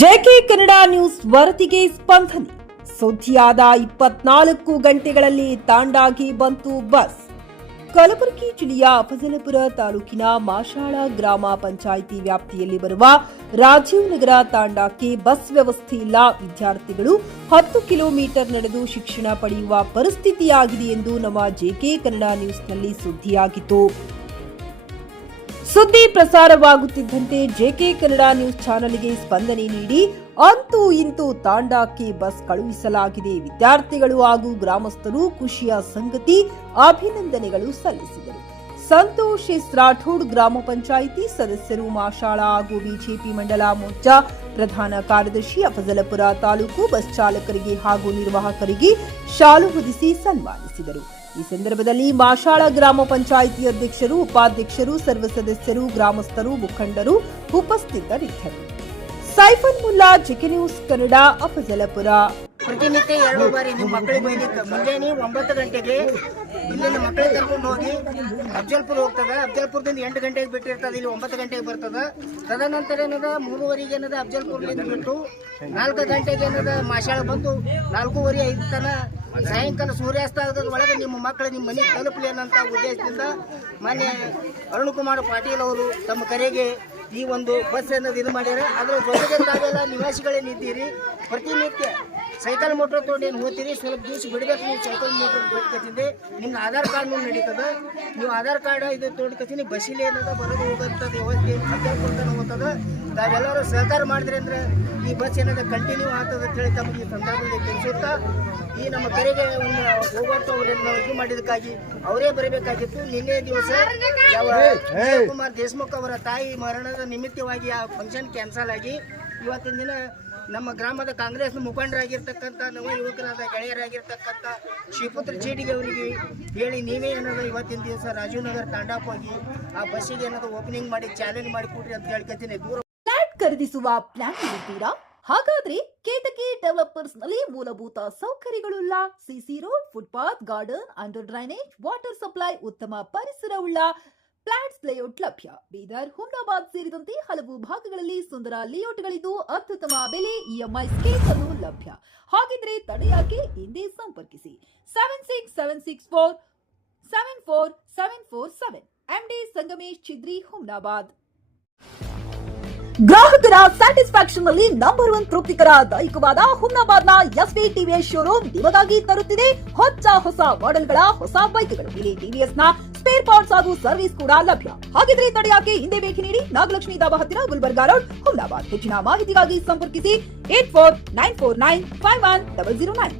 JK Kannada news ವರದಿಗೆ ಸ್ಪಂದನೆ. ಸುದ್ದಿಯಾದ 24 ಗಂಟೆಗಳಲ್ಲಿ ತಾಂಡಾಗೆ ಬಂತು ಬಸ್. ಕಲಬುರಗಿ ಜಿಲ್ಲೆಯ ಅಫಜಲಪುರ ತಾಲೂಕಿನ ಮಾಶಾಳ ಗ್ರಾಮ ಪಂಚಾಯಿತಿ ವ್ಯಾಪ್ತಿಯಲ್ಲಿ ಬರುವ ರಾಜೀವ್ ನಗರ ತಾಂಡಾಕ್ಕೆ ಬಸ್ ವ್ಯವಸ್ಥೆ ಇಲ್ಲ. ವಿದ್ಯಾರ್ಥಿಗಳು 10 ಕಿಲೋಮೀಟರ್ ನಡೆದು ಶಿಕ್ಷಣ ಪಡೆಯುವ ಪರಿಸ್ಥಿತಿಯಾಗಿದೆ ಎಂದು ನಮ್ಮ ಜೆಕೆ ಕನ್ನಡ ನ್ಯೂಸ್ನಲ್ಲಿ ಸುದ್ದಿಯಾಗಿತ್ತು. ಸುದ್ದಿ ಪ್ರಸಾರವಾಗುತ್ತಿದ್ದಂತೆ ಜೆಕೆ ಕನ್ನಡ ನ್ಯೂಸ್ ಚಾನೆಲ್ಗೆ ಸ್ಪಂದನೆ ನೀಡಿ ಅಂತೂ ಇಂತೂ ತಾಂಡಾಕ್ಕೆ ಬಸ್ ಕಳುಹಿಸಲಾಗಿದೆ. ವಿದ್ಯಾರ್ಥಿಗಳು ಹಾಗೂ ಗ್ರಾಮಸ್ಥರು ಖುಷಿಯ ಸಂಗತಿ, ಅಭಿನಂದನೆಗಳು ಸಲ್ಲಿಸಿದರು. ಸಂತೋಷ್ ಎಸ್ ರಾಠೋಡ್ ಗ್ರಾಮ ಪಂಚಾಯಿತಿ ಸದಸ್ಯರು, ಮಾಶಾಳ ಹಾಗೂ ಬಿಜೆಪಿ ಮಂಡಲ ಮೋರ್ಚಾ ಪ್ರಧಾನ ಕಾರ್ಯದರ್ಶಿ, ಅಫಜಲಪುರ ತಾಲೂಕು ಬಸ್ ಚಾಲಕರಿಗೆ ಹಾಗೂ ನಿರ್ವಾಹಕರಿಗೆ ಶಾಲು ಹೊದಿಸಿ ಸನ್ಮಾನಿಸಿದರು. ಈ ಸಂದರ್ಭದಲ್ಲಿ ಮಾಶಾಳ ಗ್ರಾಮ ಪಂಚಾಯಿತಿ ಅಧ್ಯಕ್ಷರು, ಉಪಾಧ್ಯಕ್ಷರು, ಸರ್ವ ಸದಸ್ಯರು, ಗ್ರಾಮಸ್ಥರು, ಮುಖಂಡರು ಉಪಸ್ಥಿತರಿದ್ದರು. Siphon Mulla, JK news Kannada, Afzalpur. ಪ್ರತಿನಿತ್ಯ 2 ಬಾರಿ ನಿಮ್ಮ ಮಕ್ಕಳಿಗೆ ಬೈಲಿಕ್ಕೆ ಮುಂಜಾನೆ 9 ಗಂಟೆಗೆ ಇಲ್ಲಿಂದ ಮಕ್ಕಳಿಗೆ ಕರ್ಕೊಂಡು ಹೋಗಿ ಅಫಜಲ್ಪುರ ಹೋಗ್ತದೆ. ಅಫಜಲ್ಪುರದಿಂದ 8 ಗಂಟೆಗೆ ಬಿಟ್ಟಿರ್ತದೆ, ಇಲ್ಲಿ 9 ಗಂಟೆಗೆ ಬರ್ತದೆ. ತದನಂತರ ಏನದ 3:30ಗೆ ಏನದ ಅಫಜಲ್ಪುರದಿಂದ ಬಿಟ್ಟು 4 ಗಂಟೆಗೆ ಏನದ ಮಾಶಾಳ ಬಂದು 4:30, 5 ತನ ಸಾಯಂಕಾಲ ಸೂರ್ಯಾಸ್ತ ಆಗೋದ್ರ ಒಳಗೆ ನಿಮ್ಮ ಮಕ್ಕಳು ನಿಮ್ಮ ಮನೆಗೆ ತಲುಪಲಿ ಅನ್ನೋಂಥ ಉದ್ದೇಶದಿಂದ ಮಾನ್ಯ ಅರುಣಕುಮಾರ್ ಪಾಟೀಲ್ ಅವರು ತಮ್ಮ ಕರೆಗೆ ಈ ಒಂದು ಬಸ್ ಅನ್ನೋದು ಇದು ಮಾಡ್ಯಾರ. ಅದರ ಜೊತೆಗೆ ತಾವೆಲ್ಲ ನಿವಾಸಿಗಳೇನಿದ್ದೀರಿ, ಪ್ರತಿನಿತ್ಯ ಸೈಕಲ್ ಮೋಟ್ರ್ ತೊಗೊಂಡು ಏನು ಹೋಗ್ತೀರಿ, ಸ್ವಲ್ಪ ದಿವಸ ಬಿಡಬೇಕು. ನೀವು ಸೈಕಲ್ ಮೋಟ್ರ್ ಬಿಟ್ಕೊತಿದ್ದೆ, ನಿಮ್ಮ ಆಧಾರ್ ಕಾರ್ಡ್ನು ನಡೀತದೆ. ನೀವು ಆಧಾರ್ ಕಾರ್ಡ್ ಇದು ತೊಗೊಂಡ್ಕೊತೀನಿ, ಬಸ್ಸಿಲಿ ಏನದ ಬರೋದು ಹೋಗೋಂಥದ್ದು ವ್ಯವಸ್ಥೆ ಅಡ್ಡಾಡ್ಕೊಳ್ತಾನೆ ಹೋಗ್ತದೆ. ತಾವೆಲ್ಲರೂ ಸಹಕಾರ ಮಾಡಿದ್ರೆ ಅಂದ್ರೆ ಈ ಬಸ್ ಏನದ ಕಂಟಿನ್ಯೂ ಆಗ್ತದೆ ಅಂತ ಹೇಳಿ ತಮಗೆ ಈ ಸಂದರ್ಭದಲ್ಲಿ ತಿಳಿಸುತ್ತಾ, ಈ ನಮ್ಮ ಕರೆಗೆ ಒಂದು ಹೋಗುವಂಥ ನಾವು ಇದು ಮಾಡಿದಕ್ಕಾಗಿ ಅವರೇ ಬರಬೇಕಾಗಿತ್ತು. ನಿನ್ನೆ ದಿವಸ ಯಾವ ಕುಮಾರ್ ದೇಶಮುಖ್ ಅವರ ತಾಯಿ ಮರಣದ ನಿಮಿತ್ತವಾಗಿ ಆ ಫಂಕ್ಷನ್ ಕ್ಯಾನ್ಸಲ್ ಆಗಿ ಇವತ್ತಿನ ದಿನ ನಮ್ಮ ಗ್ರಾಮದ ಕಾಂಗ್ರೆಸ್ ಮುಖಂಡರಾಗಿರ್ತಕ್ಕಂಥ ನವ ಯುವಕರಾದ ಗೆಳೆಯರಾಗಿರ್ತಕ್ಕಂಥ ಶ್ರೀಪುತ್ರ ಚೀಟಿಗೆ ಅವರಿಗೆ ಹೇಳಿ ನೀವೇ ಏನದ ಇವತ್ತಿನ ದಿವಸ ರಾಜೀವ್ ನಗರ್ ತಾಂಡಾಕ್ ಹೋಗಿ ಆ ಬಸ್ಸಿಗೆ ಏನದ ಓಪನಿಂಗ್ ಮಾಡಿ ಚಾಲೆಂಜ್ ಮಾಡಿ ಕೊಡ್ರಿ ಅಂತ ಹೇಳ್ಕೊತೀನಿ. ಫ್ಲಾಟ್ ಖರೀದಿಸುವ ಪ್ಲಾನ್ ಇದ್ದೀರಾ? ಹಾಗಾದ್ರೆ ಕೇತಕಿ ಡೆವಲಪರ್ಸ್ ನಲ್ಲಿ ಮೂಲಭೂತ ಸೌಕರ್ಯಗಳುಳ್ಳ CC road, footpath, garden, under drainage, water supply, ಉತ್ತಮ ಪರಿಸರವುಳ್ಳ ಫ್ಲಾಟ್ಸ್ ಲೇಔಟ್ ಲಭ್ಯ. ಬೀದರ್, ಹುಮ್ನಾಬಾದ್ ಸೇರಿದಂತೆ ಹಲವು ಭಾಗಗಳಲ್ಲಿ ಸುಂದರ ಲೇಔಟ್ಗಳಿದ್ದು ಅತ್ಯುತ್ತಮ ಬೆಲೆ, ಇಎಂಐ ಸ್ಕೀಮ್ ಅನ್ನು ಲಭ್ಯ. ಹಾಗಿದ್ರೆ ತಡೆಯಾಕೆ? ಹಿಂದೆ ಸಂಪರ್ಕಿಸಿ 7676474747 ಎಂಡಿ ಸಂಗಮೇಶ್ ಚಿದ್ರಿ, ಹುಮ್ನಾಬಾದ್. ಗ್ರಾಹಕರ ಸ್ಯಾಟಿಸ್ಫ್ಯಾಕ್ಷನ್ ನಲ್ಲಿ ನಂಬರ್ 1 ತೃಪ್ತಿಕರ ದೈಹಿಕವಾದ ಹುಮ್ನಾಬಾದ್ನ ಎಸ್ವಿ ಟಿವಿಎಸ್ ಶೋರೂಮ್ ನಿಮಗಾಗಿ ತರುತ್ತಿದೆ ಹೊಸ ಮಾಡೆಲ್ಗಳ ಹೊಸ ಬೈಕ್ಗಳು. ಇಲ್ಲಿ ಟಿವಿಎಸ್ ನ ಸ್ಪೇರ್ ಪಾರ್ಟ್ಸ್ ಹಾಗೂ ಸರ್ವಿಸ್ ಕೂಡ ಲಭ್ಯ. ಹಾಗಿದ್ರೆ ತಡೆಯಾಕೆ? ಹಿಂದೆ ಭೇಟಿ ನೀಡಿ, ನಾಗಲಕ್ಷ್ಮಿ ದಾಬಾ ಹತ್ತಿರ, ಗುಲ್ಬರ್ಗಾ ರೋಡ್, ಹುಮ್ನಾಬಾದ್. ಹೆಚ್ಚಿನ ಮಾಹಿತಿಗಾಗಿ ಸಂಪರ್ಕಿಸಿ 8494951009.